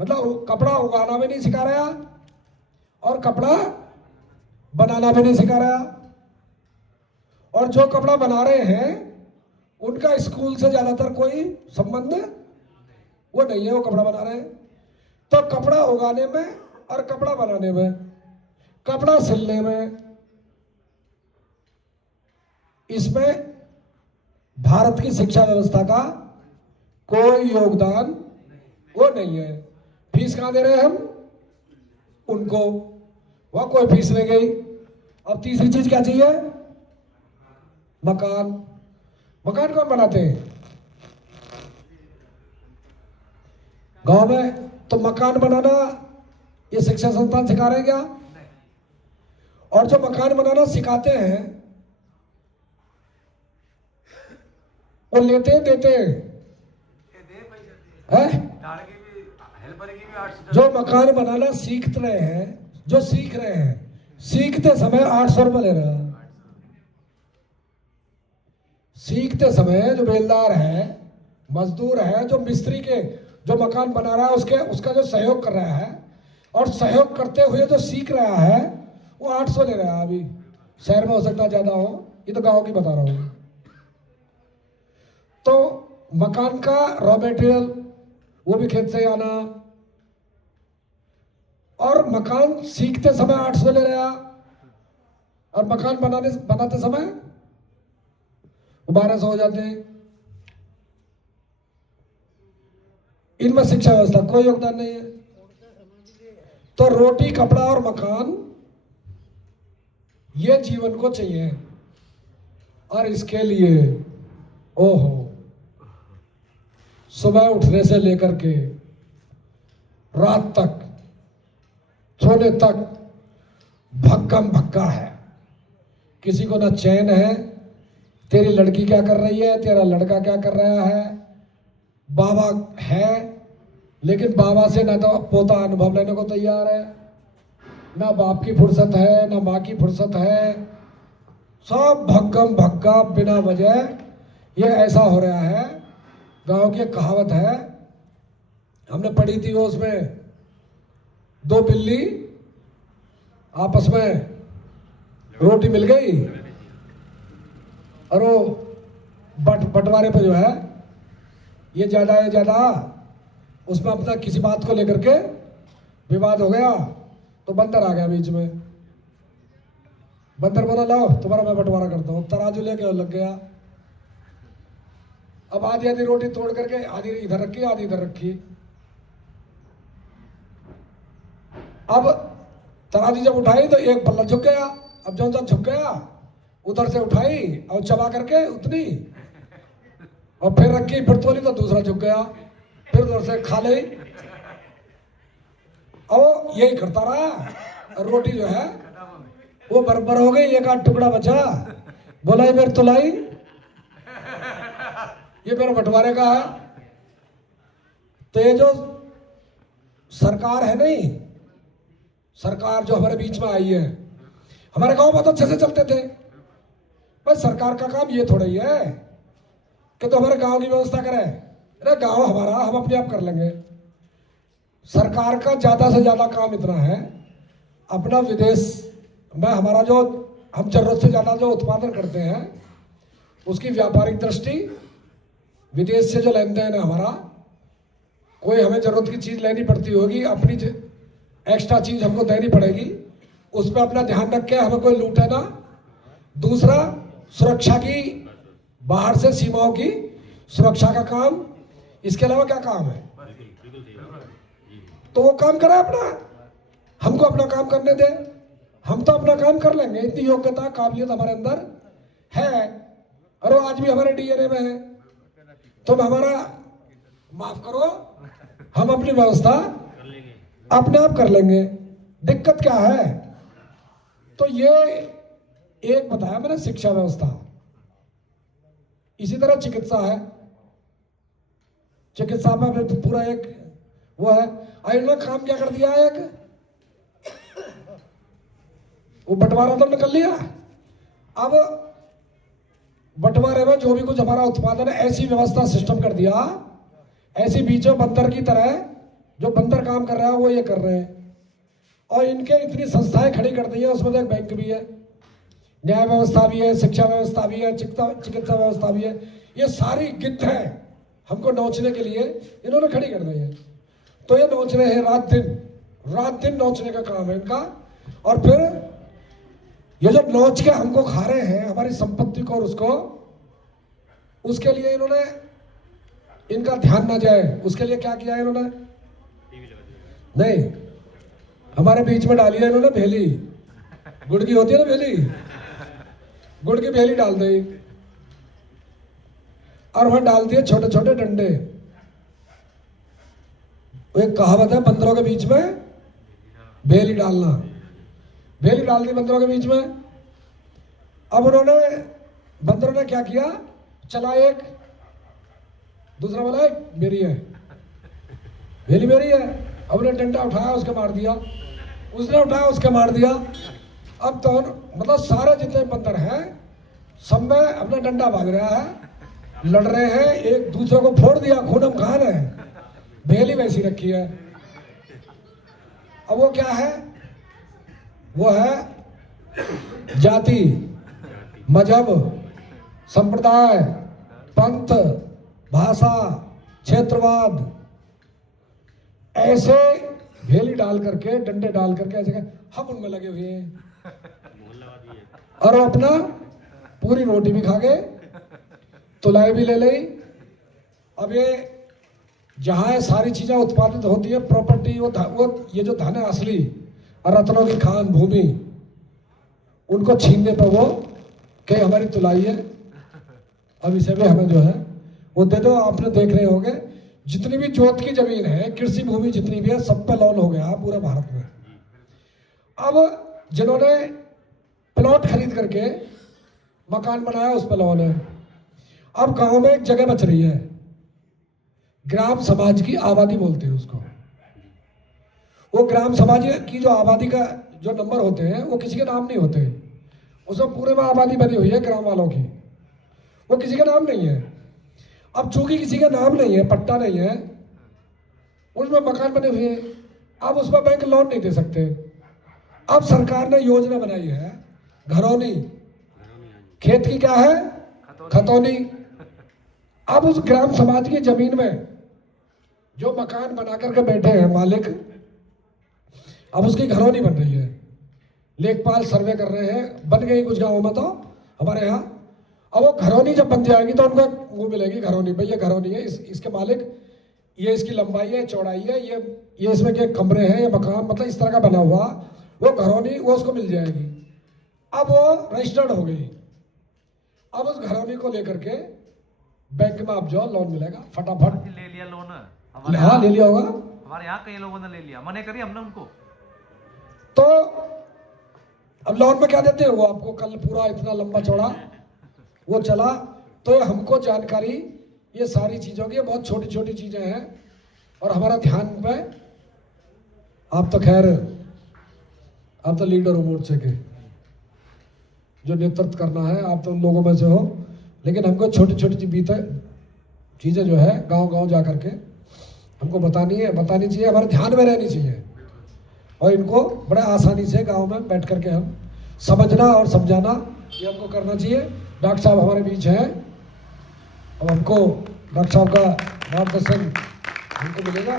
मतलब कपड़ा उगाना भी नहीं सिखा रहा और कपड़ा बनाना भी नहीं सिखा रहा। और जो कपड़ा बना रहे हैं उनका स्कूल से ज्यादातर कोई संबंध वो नहीं है, वो कपड़ा बना रहे हैं। तो कपड़ा उगाने में और कपड़ा बनाने में, कपड़ा सिलने में, इसमें भारत की शिक्षा व्यवस्था का कोई योगदान वो नहीं है। फीस कहाँ दे रहे हैं हम उनको, वह कोई फीस नहीं गई। अब तीसरी चीज क्या चाहिए? मकान। मकान कौन बनाते हैं? गांव में। तो मकान बनाना ये शिक्षा संस्थान सिखा रहे हैं क्या? और जो मकान बनाना सिखाते हैं वो लेते देते हैं। जो मकान बनाना सीख रहे हैं, जो सीख रहे हैं, सीखते समय 800 रुपये ले रहे हैं। सीखते समय जो बेलदार है, मजदूर है, जो मिस्त्री के जो मकान बना रहा है उसका जो सहयोग कर रहा है और सहयोग करते हुए जो सीख रहा है वो 800 ले रहा है। अभी शहर में हो सकता ज्यादा हो, ये तो गांव की बता रहा हूं। तो मकान का रॉ मटेरियल वो भी खेत से आना, और मकान सीखते समय 800 ले रहा और मकान बनाते समय 1200 हो जाते हैं। इनमें शिक्षा व्यवस्था कोई योगदान नहीं है। तो रोटी, कपड़ा और मकान ये जीवन को चाहिए, और इसके लिए ओहो सुबह उठने से लेकर के रात तक सोने तक भक्कम भक्का है। किसी को ना चैन है, तेरी लड़की क्या कर रही है, तेरा लड़का क्या कर रहा है। बाबा है लेकिन बाबा से ना तो पोता अनुभव लेने को तैयार है, ना बाप की फुर्सत है, ना माँ की फुर्सत है। सब भक्कम भक्का बिना वजह ये ऐसा हो रहा है। गांव की एक कहावत है, हमने पढ़ी थी, वो उसमें दो बिल्ली आपस में रोटी मिल गई और वो बंटवारे पे जो है ये ज्यादा है ज्यादा, उसमें अपना किसी बात को लेकर के विवाद हो गया। तो बंदर आ गया बीच में। बंदर बोला लाओ तुम्हारा मैं बंटवारा करता हूँ, तराजू लेके लग गया। अब आधी आधी रोटी तोड़ करके आधी इधर रखी आधी इधर रखी। अब तराजू जब उठाई तो एक पल्ला झुक गया। अब जो झुक गया उधर से उठाई और चबा करके उतनी, और फिर रखी, फिर तोली तो दूसरा झुक गया, फिर उधर से खा ली। और यही करता रहा। रोटी जो है वो बराबर हो गई, एक आध टुकड़ा बचा। बोला ये मेरी तुलाई, ये मेरे बंटवारे का है। तो ये जो सरकार है नहीं, सरकार जो हमारे बीच में आई है, हमारे गांव बहुत अच्छे से चलते थे। भाई सरकार का काम ये थोड़ा ही है कि तो हमारे गांव की व्यवस्था करे। अरे गांव हमारा, हम अपने आप कर लेंगे। सरकार का ज्यादा से ज्यादा काम इतना है, अपना विदेश में हमारा जो हम जरूरत से ज्यादा जो उत्पादन करते हैं उसकी व्यापारिक दृष्टि, विदेश से जो लेन देन है हमारा, कोई हमें जरूरत की चीज लेनी पड़ती होगी, अपनी एक्स्ट्रा चीज हमको देनी पड़ेगी, उस पर अपना ध्यान रख के हमें कोई लूटे ना। दूसरा, सुरक्षा की, बाहर से सीमाओं की सुरक्षा का काम। इसके अलावा क्या काम है? तो वो काम करा अपना, हमको अपना काम करने दे। हम तो अपना काम कर लेंगे, इतनी योग्यता काबिलियत हमारे अंदर है, और वो आज भी हमारे डीएनए में है। तुम हमारा माफ करो, हम अपनी व्यवस्था अपने आप कर लेंगे। दिक्कत क्या है? तो ये एक बताया मैंने शिक्षा व्यवस्था। इसी तरह चिकित्सा है, चिकित्सा में पूरा एक वो है। इन्होंने काम क्या कर दिया, एक वो बंटवारा तो निकल लिया। अब बंटवारे में जो भी कुछ हमारा उत्पादन है, ऐसी व्यवस्था सिस्टम कर दिया, ऐसी बीच में बंदर की तरह जो बंदर काम कर रहा है वो ये कर रहे हैं। और इनके इतनी संस्थाएं खड़ी कर दी है, उसमें तो एक बैंक भी है, न्याय व्यवस्था भी है, शिक्षा व्यवस्था भी है, चिकित्सा व्यवस्था भी है। ये सारी गिद्ध है हमको नोचने के लिए इन्होंने खड़ी कर दी है। तो ये नोच रहे हैं रात दिन नोचने का काम है इनका। और फिर ये जो नोच के हमको खा रहे हैं हमारी संपत्ति को और उसको, उसके लिए इन्होंने इनका ध्यान ना जाए उसके लिए क्या किया है इन्होंने, नहीं हमारे बीच में डाली है इन्होंने भेली, गुड़ की होती है ना भेली, गुड़ की भेली डाल दी और वहां डाल दिए छोटे छोटे डंडे। वो एक कहावत है बंदरों के बीच में भेली डालना, भेली डाल दी बंदरों के बीच में। अब उन्होंने बंदरों ने क्या किया, चला एक, दूसरा बोला मेरी है, भेली मेरी है। अब ने डंडा उठाया उसके मार दिया, उसने उठाया उसके मार दिया। अब तो मतलब सारे जितने बंदर हैं सब में अपना डंडा भाग रहा है, लड़ रहे हैं, एक दूसरे को फोड़ दिया, खूनम खान है, भेली वैसी रखी है। अब वो क्या है, वो है जाति, मजहब, संप्रदाय, पंथ, भाषा, क्षेत्रवाद, ऐसे भेली डाल करके डंडे डाल करके ऐसे हम उनमें लगे हुए हैं और वो अपना पूरी रोटी भी खा गए, तुलाई भी ले ली। अब ये जहाँ सारी चीजें उत्पादित होती है प्रॉपर्टी, वो ये जो धन है असली और रत्नों की खान भूमि, उनको छीनने पर वो कहीं हमारी तुलाई है, अब इसे भी हमें जो है वो दे दो। आपने देख रहे होंगे जितनी भी जोत की जमीन है, कृषि भूमि जितनी भी है, सब पे लोन हो गया पूरे भारत में। अब जिन्होंने प्लॉट खरीद करके मकान बनाया उस पर लोन है। अब गांव में एक जगह बच रही है, ग्राम समाज की आबादी बोलते हैं उसको। वो ग्राम समाज की जो आबादी का जो नंबर होते हैं वो किसी के नाम नहीं होते, उसमें पूरे में आबादी बनी हुई है ग्राम वालों की, वो किसी का नाम नहीं है। अब चूंकि किसी का नाम नहीं है, पट्टा नहीं है, उसमें मकान बने हुए हैं, अब उस पर बैंक लोन नहीं दे सकते। अब सरकार ने योजना बनाई है घरौनी, खेत की क्या है खतौनी। अब उस ग्राम समाज की जमीन में जो मकान बना करके बैठे हैं मालिक, अब उसकी घरौनी बन रही है, लेखपाल सर्वे कर रहे हैं, बन गई कुछ गांवों में तो हमारे यहाँ। अब वो घरौनी जब बन जाएगी तो उनको वो मिलेगी घरौनी, भाई ये घरौनी है, इसके मालिक, ये इसकी लंबाई है, चौड़ाई है, ये इसमें के कमरे हैं, ये मकान मतलब इस तरह का बना हुआ, वो घरौनी वो उसको मिल जाएगी। अब वो रजिस्टर्ड हो गई। अब उस घरौनी को लेकर के बैंक में आप जाओ, लोन मिलेगा फटाफट। ले लिया लोन, हाँ ले लिया होगा, हमारे यहाँ कई लोगों ने ले लिया, मने करी हमने उनको। तो अब लोन में क्या देते हैं वो आपको, कल पूरा इतना लंबा चौड़ा वो चला। तो हमको जानकारी ये सारी चीजों की, बहुत छोटी छोटी चीजें हैं और हमारा ध्यान पे, आप तो खैर आप तो लीडर हो मोर्चे के, जो नेतृत्व करना है आप तो उन लोगों में से हो, लेकिन हमको छोटी छोटी चीजें जो है गांव गांव जा करके हमको बतानी चाहिए, हमारे ध्यान में रहनी चाहिए और इनको बड़े आसानी से गांव में बैठ करके हम समझना और समझाना ये हमको करना चाहिए। डॉक्टर साहब हमारे बीच हैं, अब हमको डॉक्टर साहब का मार्गदर्शन हमको मिलेगा।